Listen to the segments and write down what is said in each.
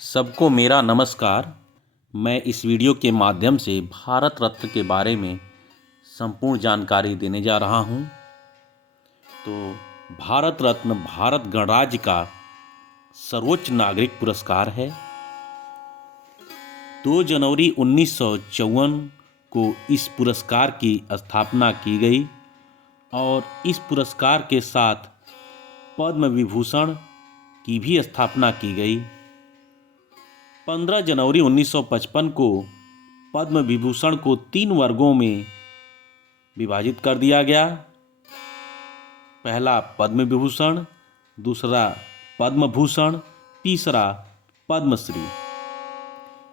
सबको मेरा नमस्कार। मैं इस वीडियो के माध्यम से भारत रत्न के बारे में संपूर्ण जानकारी देने जा रहा हूं। तो भारत रत्न भारत गणराज्य का सर्वोच्च नागरिक पुरस्कार है। 2 जनवरी 1954 को इस पुरस्कार की स्थापना की गई और इस पुरस्कार के साथ पद्म विभूषण की भी स्थापना की गई। 15 जनवरी 1955 को पद्म विभूषण को 3 वर्गों में विभाजित कर दिया गया। पहला पद्म विभूषण, दूसरा पद्म भूषण, तीसरा पद्मश्री।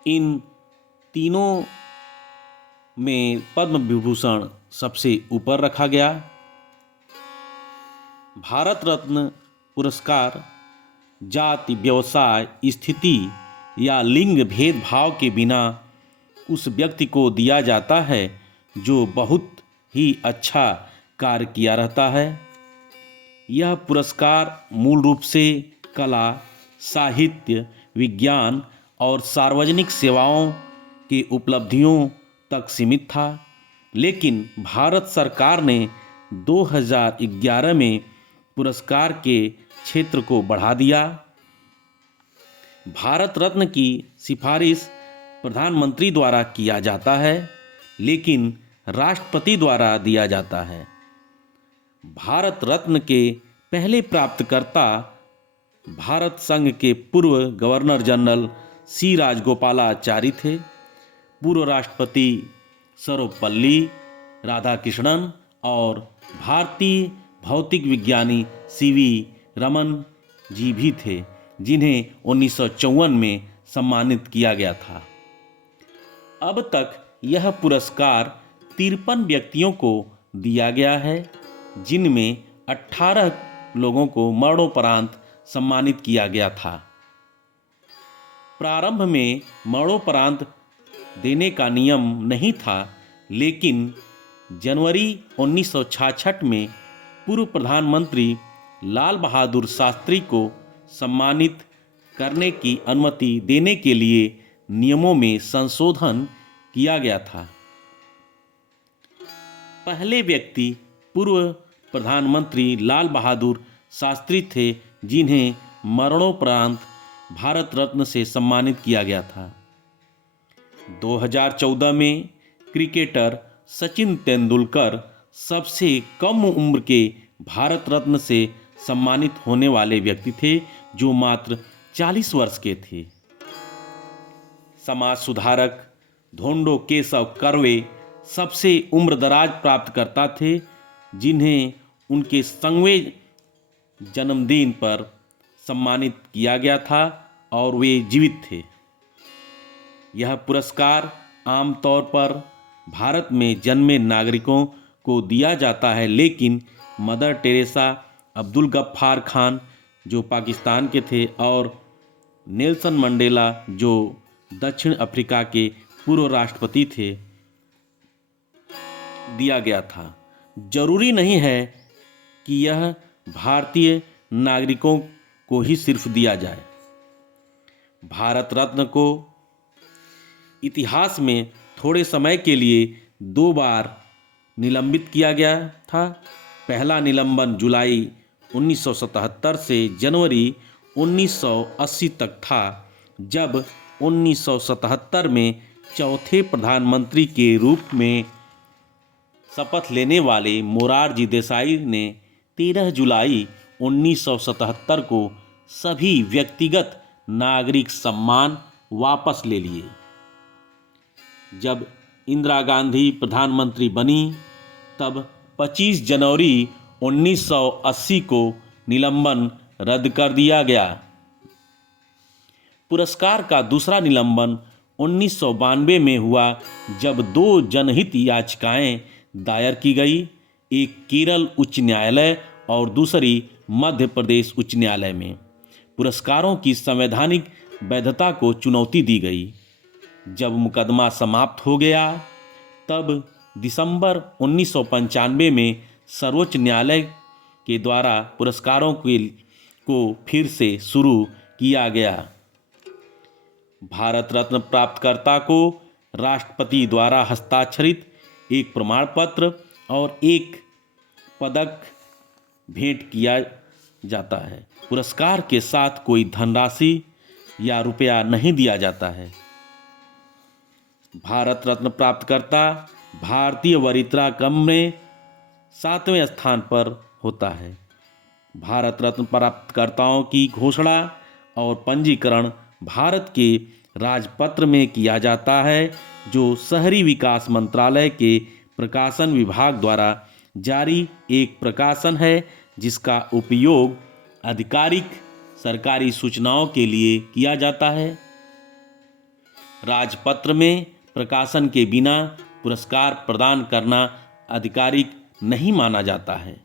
इन तीनों में पद्म विभूषण सबसे ऊपर रखा गया। भारत रत्न पुरस्कार जाति, व्यवसाय, स्थिति या लिंग भेदभाव के बिना उस व्यक्ति को दिया जाता है जो बहुत ही अच्छा कार्य किया रहता है। यह पुरस्कार मूल रूप से कला, साहित्य, विज्ञान और सार्वजनिक सेवाओं की उपलब्धियों तक सीमित था, लेकिन भारत सरकार ने 2011 में पुरस्कार के क्षेत्र को बढ़ा दिया। भारत रत्न की सिफारिश प्रधानमंत्री द्वारा किया जाता है, लेकिन राष्ट्रपति द्वारा दिया जाता है। भारत रत्न के पहले प्राप्तकर्ता भारत संघ के पूर्व गवर्नर जनरल सी राजगोपालाचारी थे। पूर्व राष्ट्रपति सर्वपल्ली राधाकृष्णन और भारतीय भौतिक विज्ञानी सीवी रमन जी भी थे, जिन्हें 1954 में सम्मानित किया गया था। अब तक यह पुरस्कार 53 व्यक्तियों को दिया गया है, जिनमें 18 लोगों को मरणोपरांत सम्मानित किया गया था। प्रारंभ में मरणोपरांत देने का नियम नहीं था, लेकिन जनवरी 1966 में पूर्व प्रधानमंत्री लाल बहादुर शास्त्री को सम्मानित करने की अनुमति देने के लिए नियमों में संशोधन किया गया था। पहले व्यक्ति पूर्व प्रधानमंत्री लाल बहादुर शास्त्री थे, जिन्हें मरणोपरांत भारत रत्न से सम्मानित किया गया था। 2014 में क्रिकेटर सचिन तेंदुलकर सबसे कम उम्र के भारत रत्न से सम्मानित होने वाले व्यक्ति थे, जो मात्र 40 वर्ष के थे। समाज सुधारक धोंडो केशव कर्वे सबसे उम्रदराज प्राप्तकर्ता थे, जिन्हें उनके 100वें जन्मदिन पर सम्मानित किया गया था और वे जीवित थे। यह पुरस्कार आमतौर पर भारत में जन्मे नागरिकों को दिया जाता है, लेकिन मदर टेरेसा, अब्दुल गफ्फार खान जो पाकिस्तान के थे और नेल्सन मंडेला जो दक्षिण अफ्रीका के पूर्व राष्ट्रपति थे, दिया गया था। जरूरी नहीं है कि यह भारतीय नागरिकों को ही सिर्फ दिया जाए। भारत रत्न को इतिहास में थोड़े समय के लिए 2 बार निलंबित किया गया था। पहला निलंबन जुलाई 1977 से जनवरी 1980 तक था, जब 1977 में चौथे प्रधानमंत्री के रूप में शपथ लेने वाले मोरारजी देसाई ने 13 जुलाई 1977 को सभी व्यक्तिगत नागरिक सम्मान वापस ले लिए। जब इंदिरा गांधी प्रधानमंत्री बनी, तब 25 जनवरी 1980 को निलंबन रद्द कर दिया गया। पुरस्कार का दूसरा निलंबन 1992 में हुआ, जब 2 जनहित याचिकाएं दायर की गई, एक केरल उच्च न्यायालय और दूसरी मध्य प्रदेश उच्च न्यायालय में। पुरस्कारों की संवैधानिक वैधता को चुनौती दी गई। जब मुकदमा समाप्त हो गया, तब दिसंबर 1995 में सर्वोच्च न्यायालय के द्वारा पुरस्कारों को फिर से शुरू किया गया। भारत रत्न प्राप्तकर्ता को राष्ट्रपति द्वारा हस्ताक्षरित एक प्रमाण पत्र और एक पदक भेंट किया जाता है। पुरस्कार के साथ कोई धनराशि या रुपया नहीं दिया जाता है। भारत रत्न प्राप्तकर्ता भारतीय वरीयता क्रम में 7वें स्थान पर होता है। भारत रत्न प्राप्तकर्ताओं की घोषणा और पंजीकरण भारत के राजपत्र में किया जाता है, जो शहरी विकास मंत्रालय के प्रकाशन विभाग द्वारा जारी एक प्रकाशन है, जिसका उपयोग आधिकारिक सरकारी सूचनाओं के लिए किया जाता है। राजपत्र में प्रकाशन के बिना पुरस्कार प्रदान करना आधिकारिक नहीं माना जाता है।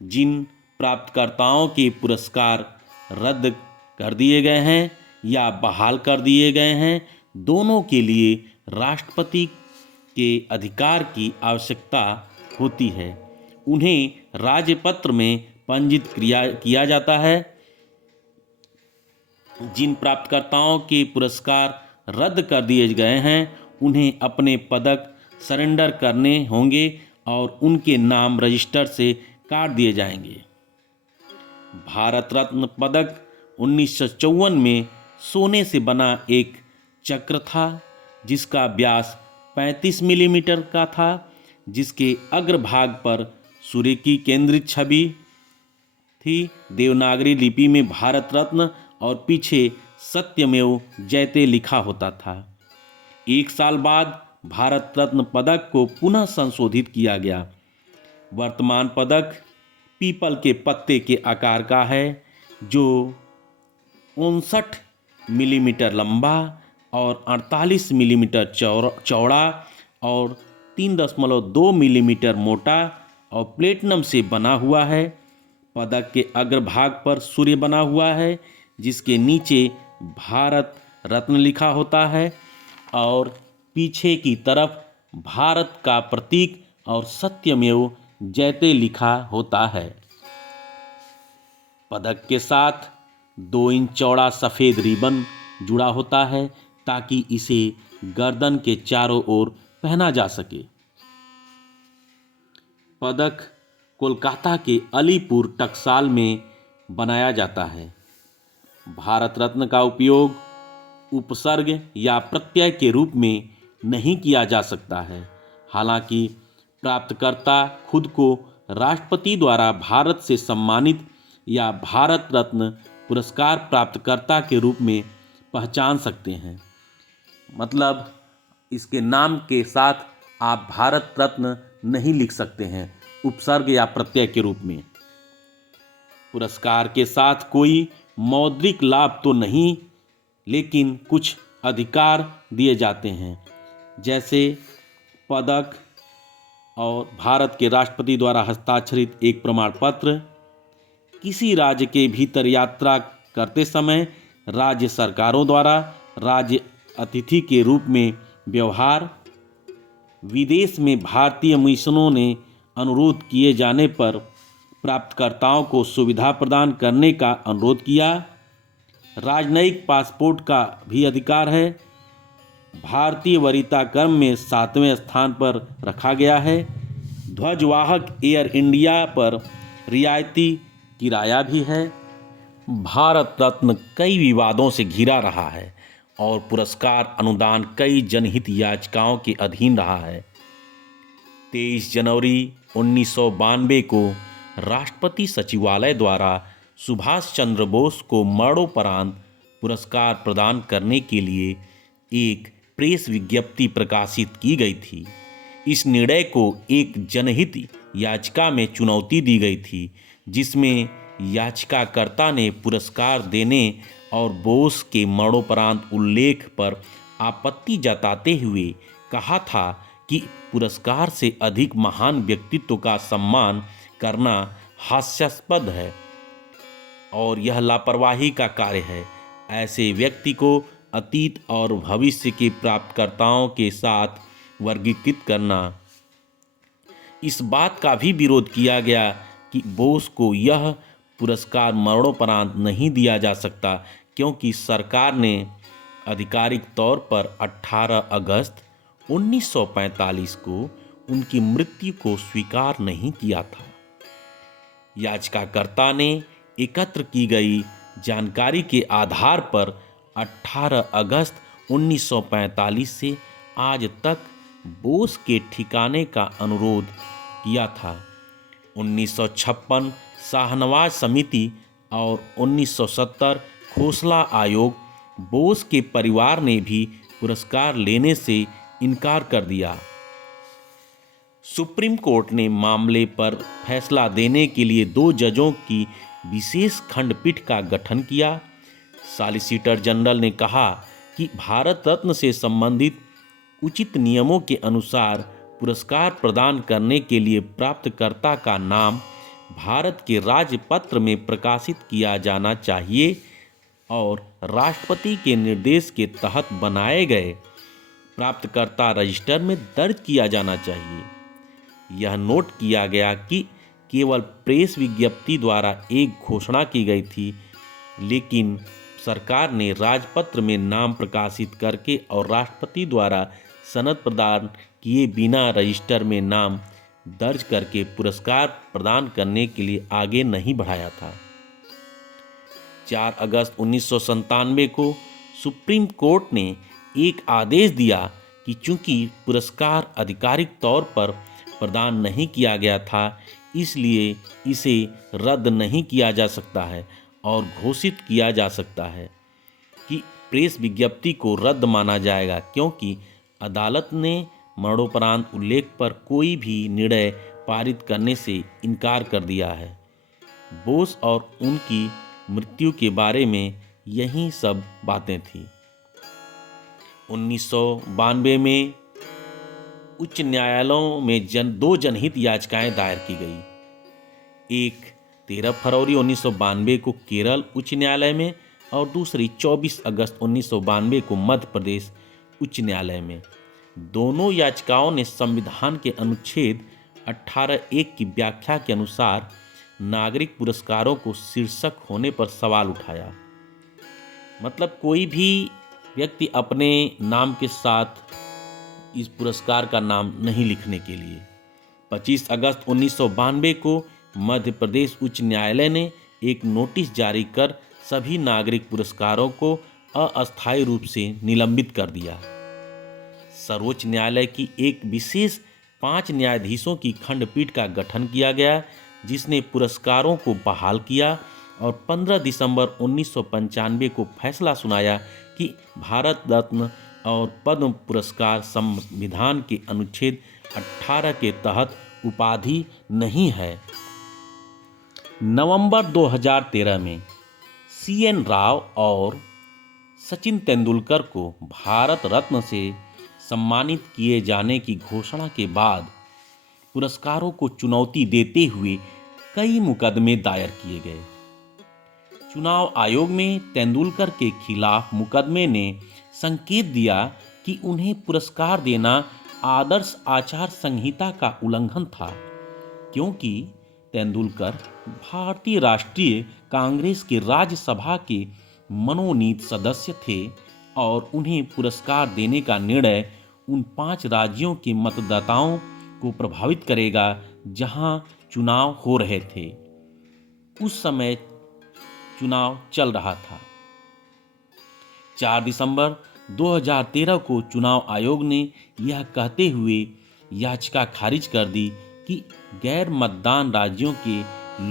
जिन प्राप्तकर्ताओं के पुरस्कार रद्द कर दिए गए हैं या बहाल कर दिए गए हैं, दोनों के लिए राष्ट्रपति के अधिकार की आवश्यकता होती है। उन्हें राजपत्र में पंजीकृत किया जाता है। जिन प्राप्तकर्ताओं के पुरस्कार रद्द कर दिए गए हैं, उन्हें अपने पदक सरेंडर करने होंगे और उनके नाम रजिस्टर से काट दिए जाएंगे। भारत रत्न पदक 1954 में सोने से बना एक चक्र था, जिसका व्यास 35 मिलीमीटर का था, जिसके अग्रभाग पर सूर्य की केंद्रित छवि थी। देवनागरी लिपि में भारत रत्न और पीछे सत्यमेव जयते लिखा होता था। 1 साल बाद भारत रत्न पदक को पुनः संशोधित किया गया। वर्तमान पदक पीपल के पत्ते के आकार का है, जो 59 मिलीमीटर लंबा और 48 मिलीमीटर चौड़ा और 3.2 मिलीमीटर मोटा और प्लेटिनम से बना हुआ है। पदक के अग्रभाग पर सूर्य बना हुआ है, जिसके नीचे भारत रत्न लिखा होता है और पीछे की तरफ भारत का प्रतीक और सत्यमेव जयते लिखा होता है। पदक के साथ 2 इंच चौड़ा सफ़ेद रिबन जुड़ा होता है, ताकि इसे गर्दन के चारों ओर पहना जा सके। पदक कोलकाता के अलीपुर टकसाल में बनाया जाता है। भारत रत्न का उपयोग उपसर्ग या प्रत्यय के रूप में नहीं किया जा सकता है। हालांकि प्राप्तकर्ता खुद को राष्ट्रपति द्वारा भारत से सम्मानित या भारत रत्न पुरस्कार प्राप्तकर्ता के रूप में पहचान सकते हैं। मतलब इसके नाम के साथ आप भारत रत्न नहीं लिख सकते हैं, उपसर्ग या प्रत्यय के रूप में। पुरस्कार के साथ कोई मौद्रिक लाभ तो नहीं, लेकिन कुछ अधिकार दिए जाते हैं, जैसे पदक और भारत के राष्ट्रपति द्वारा हस्ताक्षरित एक प्रमाण पत्र। किसी राज्य के भीतर यात्रा करते समय राज्य सरकारों द्वारा राज्य अतिथि के रूप में व्यवहार। विदेश में भारतीय मिशनों ने अनुरोध किए जाने पर प्राप्तकर्ताओं को सुविधा प्रदान करने का अनुरोध किया। राजनयिक पासपोर्ट का भी अधिकार है। भारतीय वरीयता क्रम में 7वें स्थान पर रखा गया है। ध्वजवाहक एयर इंडिया पर रियायती किराया भी है। भारत रत्न कई विवादों से घिरा रहा है और पुरस्कार अनुदान कई जनहित याचिकाओं के अधीन रहा है। 23 जनवरी 1992 को राष्ट्रपति सचिवालय द्वारा सुभाष चंद्र बोस को मरणोपरांत पुरस्कार प्रदान करने के लिए एक प्रेस विज्ञप्ति प्रकाशित की गई थी। इस निर्णय को एक जनहित याचिका में चुनौती दी गई थी, जिसमें याचिकाकर्ता ने पुरस्कार देने और बोस के मरणोपरांत उल्लेख पर आपत्ति जताते हुए कहा था कि पुरस्कार से अधिक महान व्यक्तित्व का सम्मान करना हास्यास्पद है और यह लापरवाही का कार्य है। ऐसे व्यक्ति को अतीत और भविष्य के प्राप्तकर्ताओं के साथ वर्गीकृत करना। इस बात का भी विरोध किया गया कि बोस को यह पुरस्कार मरणोपरांत नहीं दिया जा सकता, क्योंकि सरकार ने आधिकारिक तौर पर 18 अगस्त 1945 को उनकी मृत्यु को स्वीकार नहीं किया था। याचिकाकर्ता ने एकत्र की गई जानकारी के आधार पर 18 अगस्त 1945 से आज तक बोस के ठिकाने का अनुरोध किया था। 1956 शाहनवाज समिति और 1970 खोसला आयोग बोस के परिवार ने भी पुरस्कार लेने से इनकार कर दिया। सुप्रीम कोर्ट ने मामले पर फैसला देने के लिए 2 जजों की विशेष खंडपीठ का गठन किया। सॉलिसिटर जनरल ने कहा कि भारत रत्न से संबंधित उचित नियमों के अनुसार पुरस्कार प्रदान करने के लिए प्राप्तकर्ता का नाम भारत के राजपत्र में प्रकाशित किया जाना चाहिए और राष्ट्रपति के निर्देश के तहत बनाए गए प्राप्तकर्ता रजिस्टर में दर्ज किया जाना चाहिए। यह नोट किया गया कि केवल प्रेस विज्ञप्ति द्वारा एक घोषणा की गई थी, लेकिन सरकार ने राजपत्र में नाम प्रकाशित करके और राष्ट्रपति द्वारा सनद प्रदान किए बिना रजिस्टर में नाम दर्ज करके पुरस्कार प्रदान करने के लिए आगे नहीं बढ़ाया था। 4 अगस्त 1997 को सुप्रीम कोर्ट ने एक आदेश दिया कि चूंकि पुरस्कार आधिकारिक तौर पर प्रदान नहीं किया गया था, इसलिए इसे रद्द नहीं किया जा सकता है और घोषित किया जा सकता है कि प्रेस विज्ञप्ति को रद्द माना जाएगा, क्योंकि अदालत ने मरणोपरांत उल्लेख पर कोई भी निर्णय पारित करने से इनकार कर दिया है। बोस और उनकी मृत्यु के बारे में यही सब बातें थीं। 1992 में उच्च न्यायालयों में 2 जनहित याचिकाएं दायर की गई। एक 13 फरवरी 1992 को केरल उच्च न्यायालय में और दूसरी 24 अगस्त 1992 को मध्य प्रदेश उच्च न्यायालय में। दोनों याचिकाओं ने संविधान के अनुच्छेद 18(1) की व्याख्या के अनुसार नागरिक पुरस्कारों को शीर्षक होने पर सवाल उठाया। मतलब कोई भी व्यक्ति अपने नाम के साथ इस पुरस्कार का नाम नहीं लिखने के लिए। 25 अगस्त 1992 को मध्य प्रदेश उच्च न्यायालय ने एक नोटिस जारी कर सभी नागरिक पुरस्कारों को अस्थायी रूप से निलंबित कर दिया। सर्वोच्च न्यायालय की एक विशेष 5 न्यायाधीशों की खंडपीठ का गठन किया गया, जिसने पुरस्कारों को बहाल किया और 15 दिसंबर 1995 को फैसला सुनाया कि भारत रत्न और पद्म पुरस्कार संविधान के अनुच्छेद 18 के तहत उपाधि नहीं है। नवंबर 2013 में CN राव और सचिन तेंदुलकर को भारत रत्न से सम्मानित किए जाने की घोषणा के बाद पुरस्कारों को चुनौती देते हुए कई मुकदमे दायर किए गए। चुनाव आयोग में तेंदुलकर के खिलाफ मुकदमे ने संकेत दिया कि उन्हें पुरस्कार देना आदर्श आचार संहिता का उल्लंघन था, क्योंकि तेंदुलकर भारतीय राष्ट्रीय कांग्रेस के राज्यसभा के मनोनीत सदस्य थे और उन्हें पुरस्कार देने का निर्णय उन 5 राज्यों के मतदाताओं को प्रभावित करेगा जहां चुनाव हो रहे थे। उस समय चुनाव चल रहा था। 4 दिसंबर 2013 को चुनाव आयोग ने यह कहते हुए याचिका खारिज कर दी कि गैर मतदान राज्यों के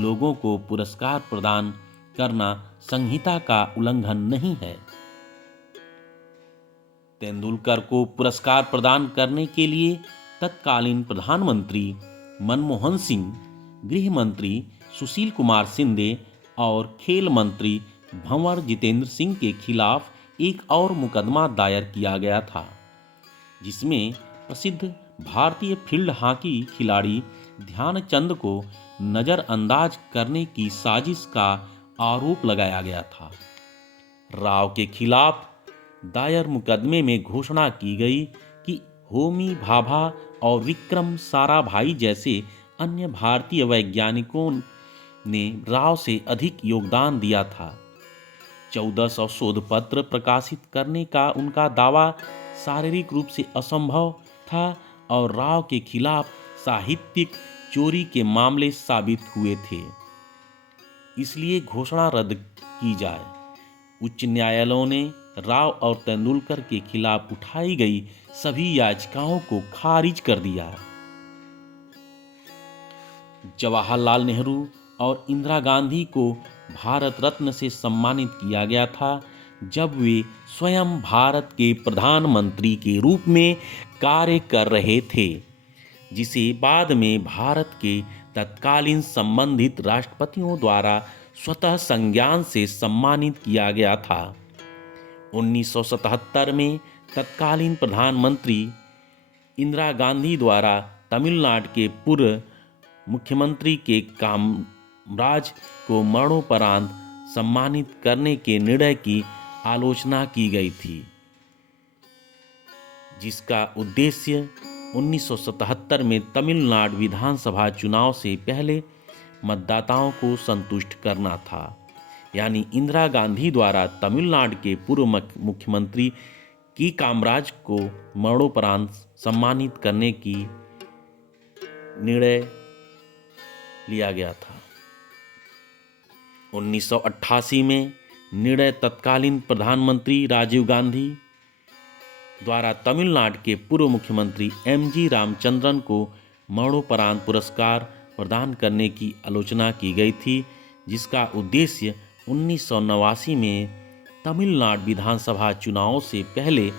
लोगों को पुरस्कार प्रदान करना संहिता का उल्लंघन नहीं है। तेंदुलकर को पुरस्कार प्रदान करने के लिए तत्कालीन प्रधानमंत्री मनमोहन सिंह, गृह मंत्री सुशील कुमार शिंदे और खेल मंत्री भंवर जितेंद्र सिंह के खिलाफ एक और मुकदमा दायर किया गया था, जिसमें प्रसिद्ध भारतीय फील्ड हॉकी खिलाड़ी ध्यानचंद को नजरअंदाज करने की साजिश का आरोप लगाया गया था। राव के खिलाफ दायर मुकदमे में घोषणा की गई कि होमी भाभा और विक्रम साराभाई जैसे अन्य भारतीय वैज्ञानिकों ने राव से अधिक योगदान दिया था। 1400 शोध पत्र प्रकाशित करने का उनका दावा शारीरिक रूप से असंभव था और राव के खिलाफ साहित्यिक चोरी के मामले साबित हुए थे, इसलिए घोषणा रद्द की जाए। उच्च न्यायालयों ने राव और तेंदुलकर के खिलाफ उठाई गई सभी याचिकाओं को खारिज कर दिया। जवाहरलाल नेहरू और इंदिरा गांधी को भारत रत्न से सम्मानित किया गया था जब वे स्वयं भारत के प्रधानमंत्री के रूप में कार्य कर रहे थे, जिसे बाद में भारत के तत्कालीन संबंधित राष्ट्रपतियों द्वारा स्वतः संज्ञान से सम्मानित किया गया था। 1977 में तत्कालीन प्रधानमंत्री इंदिरा गांधी द्वारा तमिलनाडु के पूर्व मुख्यमंत्री के कामराज को मरणोपरांत सम्मानित करने के निर्णय की आलोचना की गई थी, जिसका उद्देश्य 1977 में तमिलनाडु विधानसभा चुनाव से पहले मतदाताओं को संतुष्ट करना था। यानी इंदिरा गांधी द्वारा तमिलनाडु के पूर्व मुख्यमंत्री की कामराज को मरणोपरांत सम्मानित करने की निर्णय लिया गया था। 1988 में निर्णय तत्कालीन प्रधानमंत्री राजीव गांधी द्वारा तमिलनाडु के पूर्व मुख्यमंत्री एम.जी. रामचंद्रन को मरणोपरांत पुरस्कार प्रदान करने की आलोचना की गई थी, जिसका उद्देश्य 1989 में तमिलनाडु विधानसभा चुनावों से पहले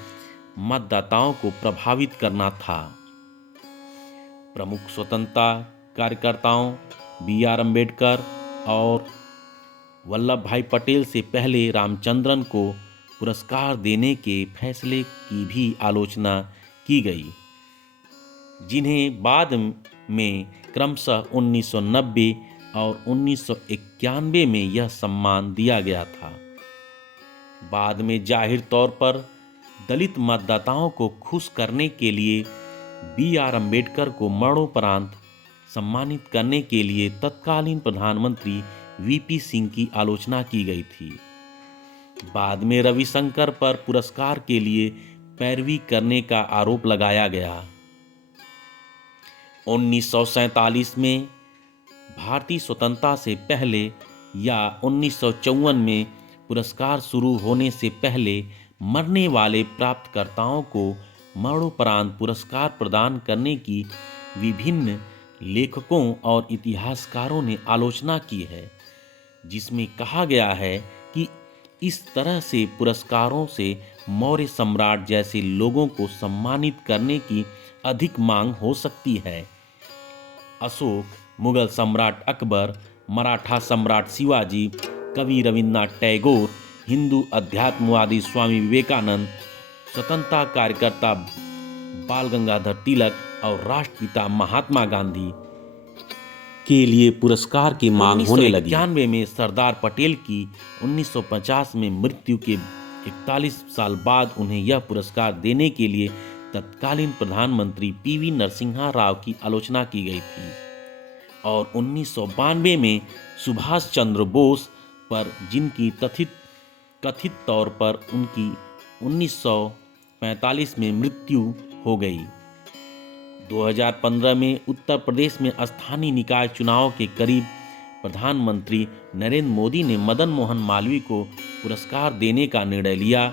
मतदाताओं को प्रभावित करना था। प्रमुख स्वतंत्रता कार्यकर्ताओं बी.आर. अम्बेडकर और वल्लभ भाई पटेल से पहले रामचंद्रन को पुरस्कार देने के फैसले की भी आलोचना की गई, जिन्हें बाद में क्रमशः 1990 और 1991 में यह सम्मान दिया गया था। बाद में जाहिर तौर पर दलित मतदाताओं को खुश करने के लिए बी.आर. अम्बेडकर को मरणोपरांत सम्मानित करने के लिए तत्कालीन प्रधानमंत्री वी.पी. सिंह की आलोचना की गई थी। बाद में रविशंकर पर पुरस्कार के लिए पैरवी करने का आरोप लगाया गया। 1947 में भारतीय स्वतंत्रता से पहले या 1954 में पुरस्कार शुरू होने से पहले मरने वाले प्राप्तकर्ताओं को मरणोपरांत पुरस्कार प्रदान करने की विभिन्न लेखकों और इतिहासकारों ने आलोचना की है, जिसमें कहा गया है कि इस तरह से पुरस्कारों से मौर्य सम्राट जैसे लोगों को सम्मानित करने की अधिक मांग हो सकती है। अशोक, मुगल सम्राट अकबर, मराठा सम्राट शिवाजी, कवि रविन्द्रनाथ टैगोर, हिंदू अध्यात्मवादी स्वामी विवेकानंद, स्वतंत्रता कार्यकर्ता बाल गंगाधर तिलक और राष्ट्रपिता महात्मा गांधी के लिए पुरस्कार की मांग होने लगी। 1991 में सरदार पटेल की 1950 में मृत्यु के 41 साल बाद उन्हें यह पुरस्कार देने के लिए तत्कालीन प्रधानमंत्री पी.वी. नरसिम्हा राव की आलोचना की गई थी और 1992 में सुभाष चंद्र बोस पर, जिनकी कथित तौर पर उनकी 1945 में मृत्यु हो गई। 2015 में उत्तर प्रदेश में स्थानीय निकाय चुनाव के करीब प्रधानमंत्री नरेंद्र मोदी ने मदन मोहन मालवीय को पुरस्कार देने का निर्णय लिया,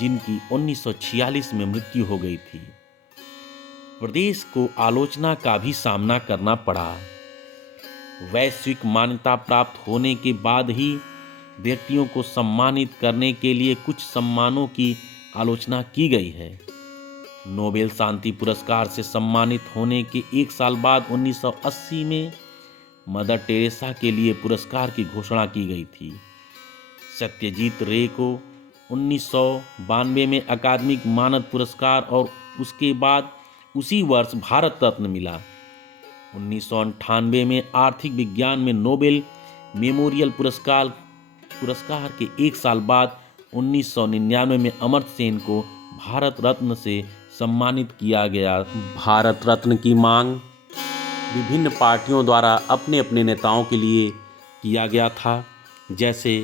जिनकी 1946 में मृत्यु हो गई थी। प्रदेश को आलोचना का भी सामना करना पड़ा। वैश्विक मान्यता प्राप्त होने के बाद ही व्यक्तियों को सम्मानित करने के लिए कुछ सम्मानों की आलोचना की गई है। नोबेल शांति पुरस्कार से सम्मानित होने के एक साल बाद 1980 में मदर टेरेसा के लिए पुरस्कार की घोषणा की गई थी। सत्यजीत रे को 1992 में अकादमिक मानद पुरस्कार और उसके बाद उसी वर्ष भारत रत्न मिला। 1998 में आर्थिक विज्ञान में नोबेल मेमोरियल पुरस्कार के एक साल बाद 1999 में अमर्त्य सेन को भारत रत्न से सम्मानित किया गया। भारत रत्न की मांग विभिन्न पार्टियों द्वारा अपने अपने नेताओं के लिए किया गया था, जैसे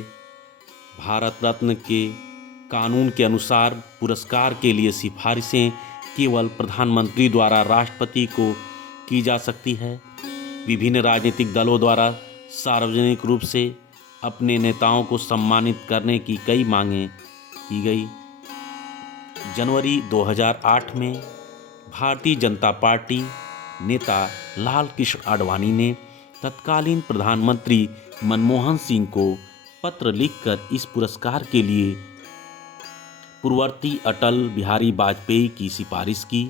भारत रत्न के कानून के अनुसार पुरस्कार के लिए सिफारिशें केवल प्रधानमंत्री द्वारा राष्ट्रपति को की जा सकती है। विभिन्न राजनीतिक दलों द्वारा सार्वजनिक रूप से अपने नेताओं को सम्मानित करने की कई मांगें की गई। जनवरी 2008 में भारतीय जनता पार्टी नेता लाल कृष्ण आडवाणी ने तत्कालीन प्रधानमंत्री मनमोहन सिंह को पत्र लिखकर इस पुरस्कार के लिए पूर्ववर्ती अटल बिहारी वाजपेयी की सिफारिश की।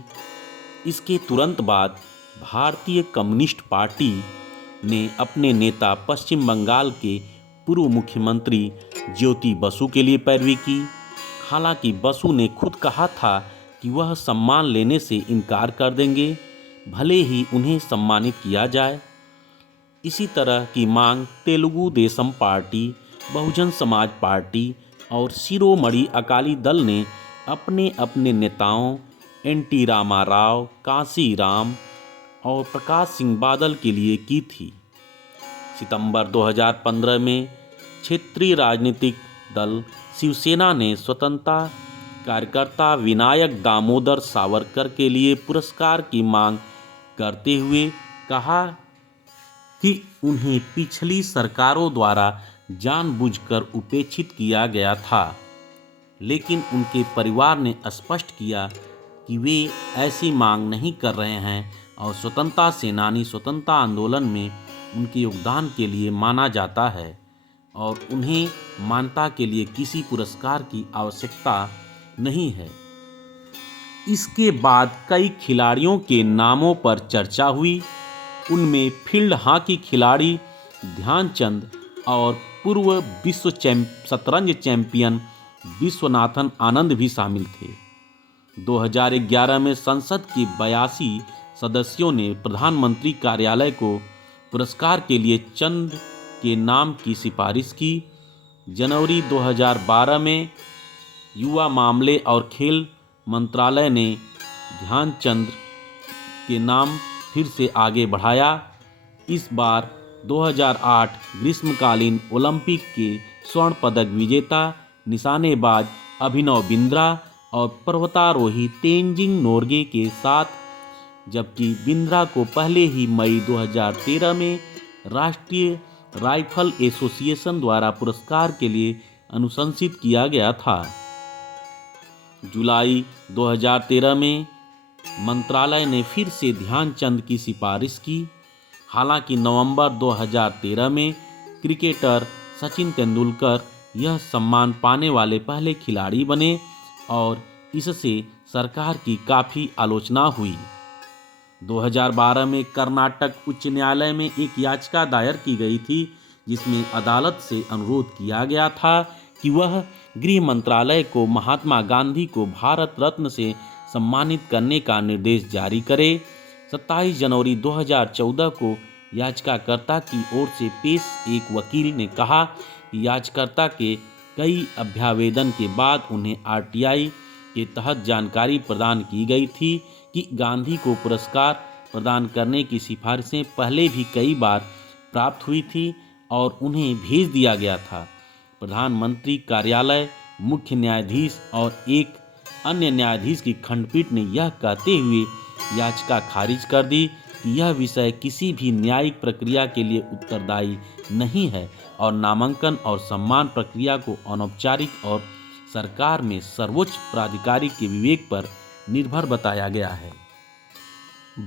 इसके तुरंत बाद भारतीय कम्युनिस्ट पार्टी ने अपने नेता पश्चिम बंगाल के पूर्व मुख्यमंत्री ज्योति बसु के लिए पैरवी की। हालांकि बसु ने खुद कहा था कि वह सम्मान लेने से इनकार कर देंगे, भले ही उन्हें सम्मानित किया जाए। इसी तरह की मांग तेलुगु देशम पार्टी, बहुजन समाज पार्टी और शिरोमणि अकाली दल ने अपने अपने नेताओं एन.टी. रामाराव, कांशीराम और प्रकाश सिंह बादल के लिए की थी। सितंबर 2015 में क्षेत्रीय राजनीतिक दल शिवसेना ने स्वतंत्रता कार्यकर्ता विनायक दामोदर सावरकर के लिए पुरस्कार की मांग करते हुए कहा कि उन्हें पिछली सरकारों द्वारा जानबूझकर उपेक्षित किया गया था, लेकिन उनके परिवार ने स्पष्ट किया कि वे ऐसी मांग नहीं कर रहे हैं और स्वतंत्रता सेनानी स्वतंत्रता आंदोलन में उनके योगदान के लिए माना जाता है और उन्हें मान्यता के लिए किसी पुरस्कार की आवश्यकता नहीं है। इसके बाद कई खिलाड़ियों के नामों पर चर्चा हुई। उनमें फील्ड हॉकी खिलाड़ी ध्यानचंद और पूर्व विश्व शतरंज चैंपियन विश्वनाथन आनंद भी शामिल थे। 2011 में संसद के 82 सदस्यों ने प्रधानमंत्री कार्यालय को पुरस्कार के लिए चंद के नाम की सिफारिश की। जनवरी 2012 में युवा मामले और खेल मंत्रालय ने ध्यानचंद के नाम फिर से आगे बढ़ाया। इस बार 2008 ग्रीष्मकालीन ओलंपिक के स्वर्ण पदक विजेता निशानेबाज अभिनव बिंद्रा और पर्वतारोही तेंजिंग नोर्गे के साथ, जबकि बिंद्रा को पहले ही मई 2013 में राष्ट्रीय राइफल एसोसिएशन द्वारा पुरस्कार के लिए अनुशंसित किया गया था। जुलाई 2013 में मंत्रालय ने फिर से ध्यानचंद की सिफारिश की। हालांकि नवंबर 2013 में क्रिकेटर सचिन तेंदुलकर यह सम्मान पाने वाले पहले खिलाड़ी बने और इससे सरकार की काफ़ी आलोचना हुई। 2012 में कर्नाटक उच्च न्यायालय में एक याचिका दायर की गई थी, जिसमें अदालत से अनुरोध किया गया था कि वह गृह मंत्रालय को महात्मा गांधी को भारत रत्न से सम्मानित करने का निर्देश जारी करे। 27 जनवरी 2014 को याचिकाकर्ता की ओर से पेश एक वकील ने कहा कि याचिकाकर्ता के कई अभ्यावेदन के बाद उन्हें आरटीआई के तहत जानकारी प्रदान की गई थी कि गांधी को पुरस्कार प्रदान करने की सिफारिशें पहले भी कई बार प्राप्त हुई थी और उन्हें भेज दिया गया था। प्रधानमंत्री कार्यालय, मुख्य न्यायाधीश और एक अन्य न्यायाधीश की खंडपीठ ने यह कहते हुए याचिका खारिज कर दी कि यह विषय किसी भी न्यायिक प्रक्रिया के लिए उत्तरदायी नहीं है और नामांकन और सम्मान प्रक्रिया को अनौपचारिक और सरकार में सर्वोच्च प्राधिकारी के विवेक पर निर्भर बताया गया है।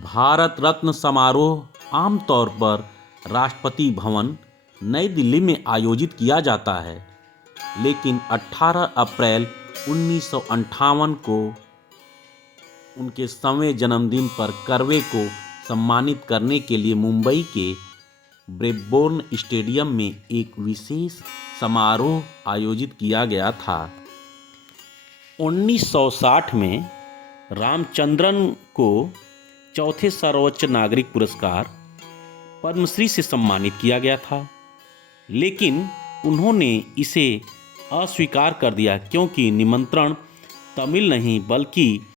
भारत रत्न समारोह आमतौर पर राष्ट्रपति भवन, नई दिल्ली में आयोजित किया जाता है, लेकिन 18 अप्रैल 1958 को उनके 100वें जन्मदिन पर कर्वे को सम्मानित करने के लिए मुंबई के ब्रेबोर्न स्टेडियम में एक विशेष समारोह आयोजित किया गया था। 1960 में रामचंद्रन को चौथे सर्वोच्च नागरिक पुरस्कार पद्मश्री से सम्मानित किया गया था, लेकिन उन्होंने इसे अस्वीकार कर दिया क्योंकि निमंत्रण तमिल नहीं बल्कि